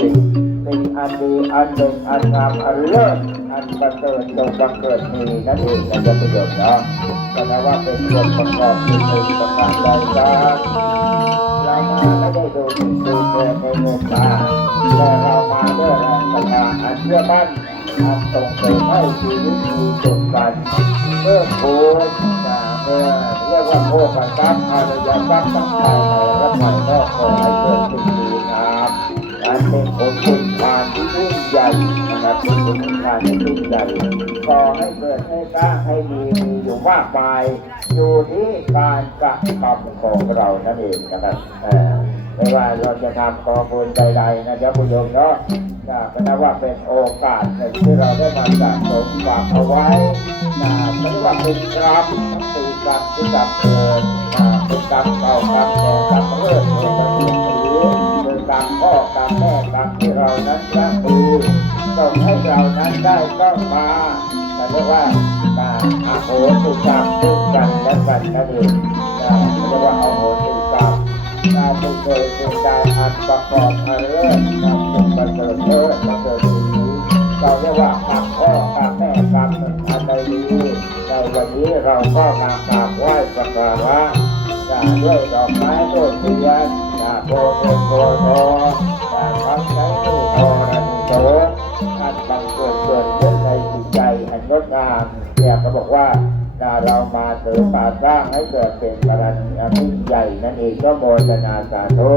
สิ่งอันดีอันหนึ่งอันงามอันเลิศอันประเสริฐจงบังเกิดมีนั่นเองนะจะประโยชน์เนาะแต่ว่าเป็นส่วนประกอบที่เป็นประการใดครับเรามาไม่ได้ดูสิ่ดูเกินในเงินตาแต่เรามาด้วยแรงศรัทธาอันเชื่อมั่นอันส่งเสริมให้ชีวิตมีสุขสันเพิ่มพูนนะเมื่อเรียกว่าโภคทรัพย์อารยทรัพย์ทั้งภายในและภายนอกขอให้เกิดสิ่งดี อันเป็นผลคุณทานที่ยิ่งใหญ่นะครับเป็นผลคุณทานที่ยิ่งใหญ่ขอให้เกิดให้กล้าให้มีมีอยู่มากมายอยู่ที่การกระทำของเรานั่นเองนะครับไม่ว่าเราจะทำกองบุญใดๆนะเดี๋ยวผู้โยมเนาะนะก็นับว่าเป็นโอกาสหนึ่งที่เราได้มาสะสมฝากเอาไว้นะก็เรียกว่าเป็นกรรมเป็นกรรมที่กรรมเกิดนะเป็นกรรมเก่ากรรมแก่กรรมเลิศเป็นกรรมเสียเป็นกรรม พ่อกรรมแม่กรรมที่เรานั้นละมือส่งให้เรานั้นได้ต้องมาแต่เรียกว่าการอาโหสิกรรมซึ่งกันและกันนั่นเองนะเรียกว่าอาโหสิกรรมการเป็นเคยเป็นการอันประกอบอันเลิศนำเป็นประเสริฐเลิศประเสริฐดีเราเรียกว่ากรรมพ่อกรรมแม่กรรมอันใดดีในวันนี้เราก็มากราบไหว้สักการะด้วยดอกไม้ เงินโพทองทำใช้ตู้ทองนันโตอันบังเกิดเกิดขึ้นในจิตใจอันงดงามเนี่ยเขาบอกว่าเรามาเสริมป่าสร้างให้เกิดเป็นกรณีอันยิ่งใหญ่นั่นเองก็โมทนาสาธุ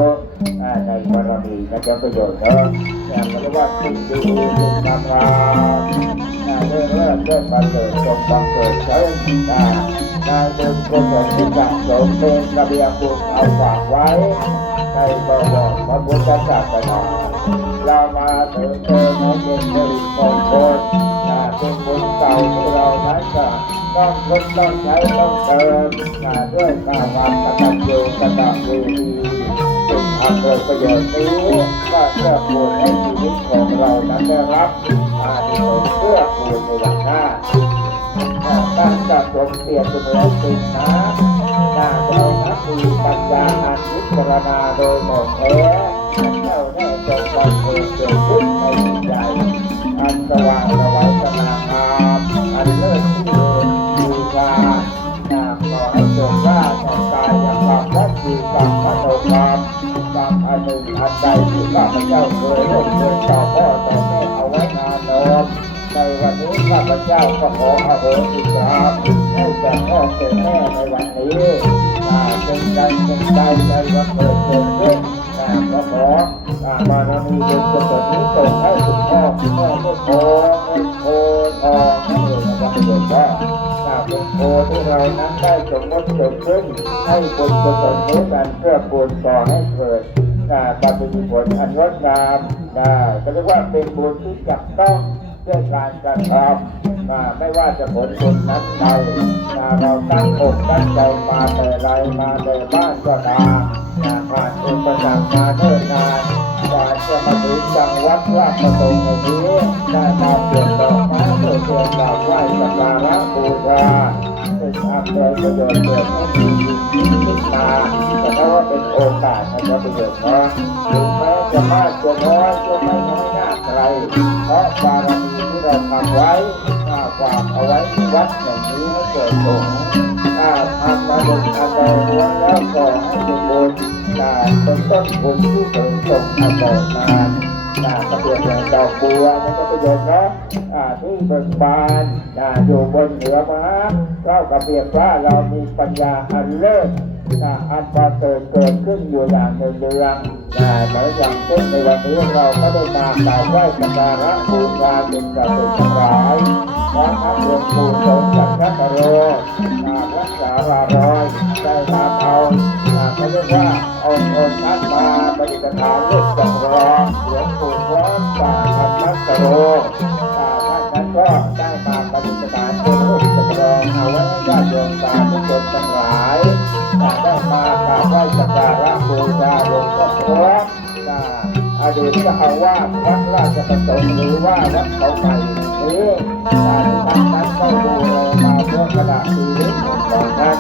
ในบารมีนะจะประโยชน์เนาะอย่างเรียกว่าสิ่งดีสิ่งงามงามเรื่องเลิศเรื่องบังเกิดจงบังเกิดเชิญนายบุญกุศลที่สะสมเป็นระเบียงบุญเอาฝากไว้ในบวรพระพุทธศาสนาเรามาเสริมเติมให้เป็นสิริมงคลเป็นบุญเก่าที่เรานั้นจะต้องลดต้องใช้ต้องเติมมาด้วยการวางกตัญญูกตเวที จึงอำนวยประโยชน์นี้ก็เพื่อปูนให้ชีวิตของเรานั้นได้รับอานิสงส์เพื่อปูนในวันหน้าตั้งจัดสมเปลี่ยนเป็นแล้วจริงนะนาเรานักมีปัญญาอันพิจารณาโดยหมดแท้แน่วแน่จงบังเกิดเกิดขึ้นใน ข้าพเจ้าเคยร่วมเคยต่อพ่อต่อแม่เอาไว้นานนมในวันนี้ข้าพเจ้าก็ขออโหสิกรรมให้แก่พ่อแก่แม่ในวันนี้อาเป็นใจเป็นใจในวันเกิดเกิดขึ้นนะก็ขออ่าบารมีบุญกุศลนี้ส่งให้คุณพ่อคุณแม่ทุกคนให้โพทองนั่นเองนะครับประโยชน์ว่าถ้าเป็นโพที่เรานั้นได้สมมติเกิดขึ้นให้บุญกุศลนี้กันเพื่อบุญต่อให้เกิด นะบารมีผลอันงดงามนะก็เรียกว่าเป็นบุญที่จับต้องด้วยการกระทำนะไม่ว่าจะผลบุญนั้นใดนะเราตั้งอกตั้งใจมาแต่ไรมาแต่บ้านก็ตามนะผ่านอุปสรรคมาเนิ่นนานกว่าจะมาถึงจังหวัดราชประสงค์ในนี้ได้มาเปลี่ยนดอกไม้เพื่อเพื่อกราบไหว้สักการะบูชา เป็นอำนวยประโยชน์เกิดให้มีชีวิตขึ้นมาแต่ถ้าว่าเป็นโอกาสให้เราประโยชน์เนาะถึงแม้จะมากจะน้อยก็ไม่น้อยหน้าใครเพราะบารมีที่เราทำไว้ถ้าฝากเอาไว้ที่วัดแห่งนี้ให้เกิดผลถ้าทำมาเป็นอันใดล้วนแล้วก็ให้เป็นบุญการเป็นต้นทุนที่เสริมส่งมาต่อนา นะกระเบียดอย่างดอกบัวนั่านก็ประโยชน์เนะอ่าที่เบิกบานนะอยู่บนเหนือมาเจ้ากระเบียดว่าเรามีปัญญาอันเลิศนะอันประเสริฐเกิดขึ้นอยู่อย่างหนึ่งเดือนนะเหมือนอย่างเช่นในวันนี้เราก็ได้มากราบไหว้สักการะบูชาเป็นกระสุนทั้งหลายพระทั้งหลวงปู่สมจักรพรโรนะรักษารารอยได้มาเอานะเขาเรียกว่าเอาองค์ท่านมาปฏิบัติธรรมลูกจักรอง โรอ่าท่านนั้นก็ได้มาปฏิบัติเป็นลูกจักรองเอาไว้ให้ญาติโยมสาธุชนทั้งหลายได้มากราบไหว้สักการะบูชาหลวงพ่อพระอ่าอดีตเจ้าอาว่าสวัดราชประสงค์หรือว่าวัดเขาใหม่นี้อ่าท่านนั้นก็ดูแลมาเพื่อขณะชีวิตของท่าน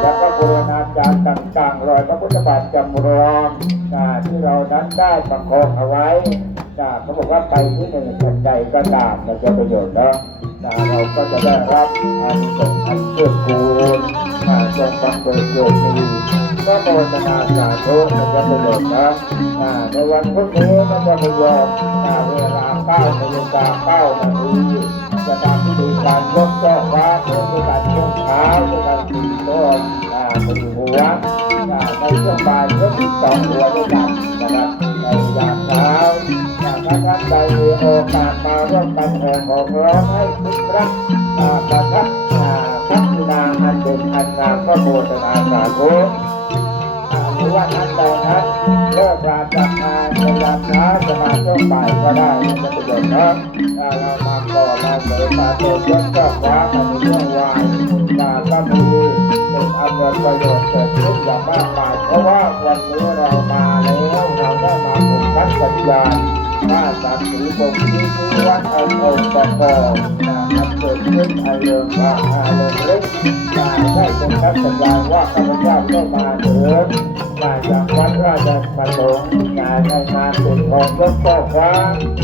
แล้วก็บูรณาจารย์ต่างๆรอยพระพุทธบาทจำลองอ่าที่เรานั้นได้ประคองเอาไว้ อ่าเขาบอกว่าไปที่หนึ่งทันใจก็ตามมันจะประโยชน์เนาะอ่าเราก็จะได้รับอานิสงส์อันเกื้อกูลอ่าจงบังเกิดเกิดมีก็โมทนาสาธุมันจะประโยชน์นะอ่าในวันพรุ่งนี้มันจะประโยชน์อ่าเวลาเก้านาฬิกาเก้านาทีจะทำมีการยกช่อฟ้าเพื่อการช่วงเช้าในการตีโต้นอ่าตีหัวในช่วงบ่ายก็มีสองหัวด้วยกัน ใดมีโอกาสมาร่วมกันแห่ของร้องให้ทุกรักอ่าประทับอ่าพัฒนาอันเป็นอันงามก็โมทนาสาธุหรือว่าท่านใดนั้นเลิกราจากงานในยามเช้าจะมาช่วงบ่ายก็ได้ไม่เป็นประโยชน์เนาะอ่าเรามาก่อมาเสริมมาเติมยศก็คว้ามาในเรื่องวายมาก็มีเป็นอำนวยประโยชน์เกิดขึ้นอย่างมากมายเพราะว่าวันนี้เรามาแล้วเราได้มาผูกพันสัญญา ณว่าสัตว์สีบงที่ที่วัดอันองค์ประกอบนะครับเกิดขึ้นอันเรื่องว่าอันเรื่องเล็กมาได้เป็นคัดสัญญาว่าข้าพเจ้าได้มาเถึงมาจากวัดราชประสงค์งานในงานเป็นของยกช่อฟ้า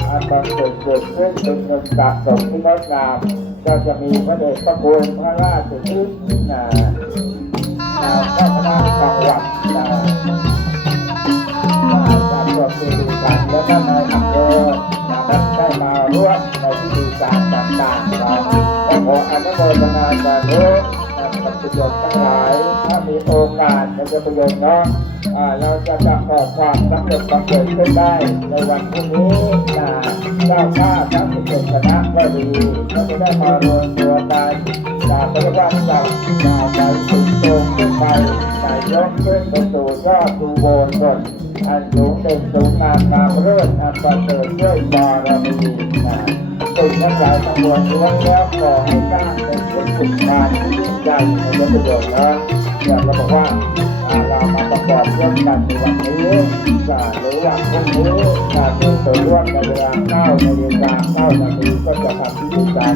อันบังเกิดเกิดขึ้นเป็นเงินสะสมที่งดงามก็จะมีพระเดชพระคุณพระราชทธิ์นะเจ้าคณะจังหวัดนะ โมทนาสาธุกับประโยชน์ทั้งหลาย ถ้ามีโอกาสจะจะประโยชน์เนาะเราจะจะขอความสำเร็จบังเกิดขึ้นได้ ในวันพรุ่งนี้นะเจ้าข้าทั้งสิบเอ็ดคณะก็ดีก็จะได้มารวมตัวกันจากพระว่าจากจากใจสุดต่งไปนายกขึ้นไปสู่ยอดดูโบนบน อันสูงเด่นสูงงามงามเลิศอันประเสริฐด้วยบารมีนะตุนทั้งหลายทั้งมวลล้วนแล้วขอให้สร้างเป็นผลสุขงานที่ยิ่งใหญ่ในประโยชน์นะเนี่ยเราบอกว่าเรามาประกอบร่วมกันในวันนี้อ่าหรือวันพรุ่งนี้การที่ตัวร่วมในเวลาเก้าในาฬิกาเก้านาทีก็จะทำพิธีการ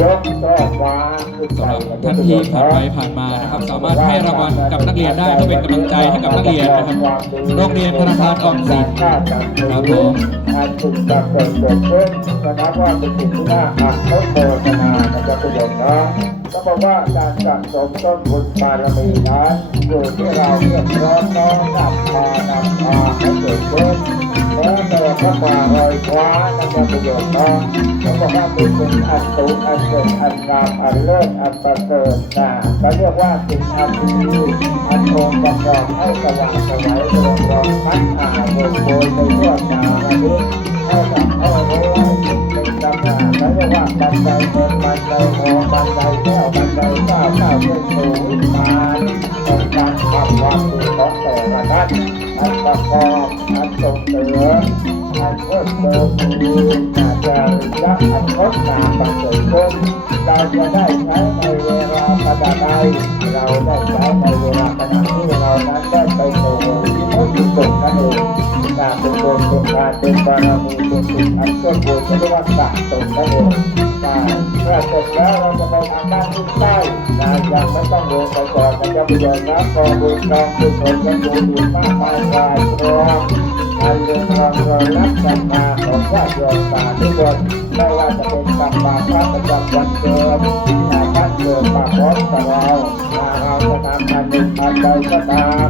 ยกช่อฟ้าขึ้นไปสำหรับท่านที่ผ่านไปผ่านมานะครับ สามารถให้รางวัลกับนักเรียนได้เพื่อเป็นกำลังใจให้กับนักเรียนนะครับโรงเรียนธนาคารออมสินครับผมอาจุดจะเกิดเกิดขึ้นก็นับว่าเป็นสิ่งที่น่าอักโมทนานะครับประโยชน์เนะ ก็บอกว่าการสะสมต้นบุญบารมีนั้นอยู่ที่เราเรียกร้องน้อมนำพานำพาให้เกิดขึ้นแล้วแต่พระป่าลอยคว้านะครับประโยชน์เนาะก็บอกว่าเป็นสิ่งอันสูงอันเกิดอันงามอันเลิศอันประเสริฐนะก็เรียกว่าสิ่งอันดีอันองค์ประกอบให้สว่างสวัยเรืองรองพัฒนาโบยโบยในทั่วสารทิศให้กับให้รู้ เป็นตำนานและเรียกว่าบันไดเงินบันไดทองบันไดแก้วบันไดก้าวก้าวขึ้นสู่วิมานของการทำความดีของแต่ละท่านอันประกอบันส่งเสริมอันเพิ่มเติมมีอาจารย์และอันาบังเกิดขึ้นเราจะได้ใช้ในเวลาขณะใดเราได้ใช้ในเวลาขณะที่เรานั้นได้ไปสู่ ที่มุติสุขนั่นเองกาเป็นบุญเป็นทานเป็นบารมีเป็นสิ่งอันเกิดบุญเรียกว่าสะสมนั่นเองการเมื่อเสร็จแล้วเราจะไปทางด้านที่ใต้นะยังไม่ต้องเดินไปก่อนมันจะไปเดินน้ำกองบุญกองบุญผลยังอยู่อีกมากมายหลายครอบอันเรื่องรองรอยรับกันมาของญาติโยมสาธุชนไม่ว่าจะเป็นกรรมบาพระประจำวันเกิดการเกิดปากร้อนกับเราเราจะทำอันหนึ่งอันใดก็ตาม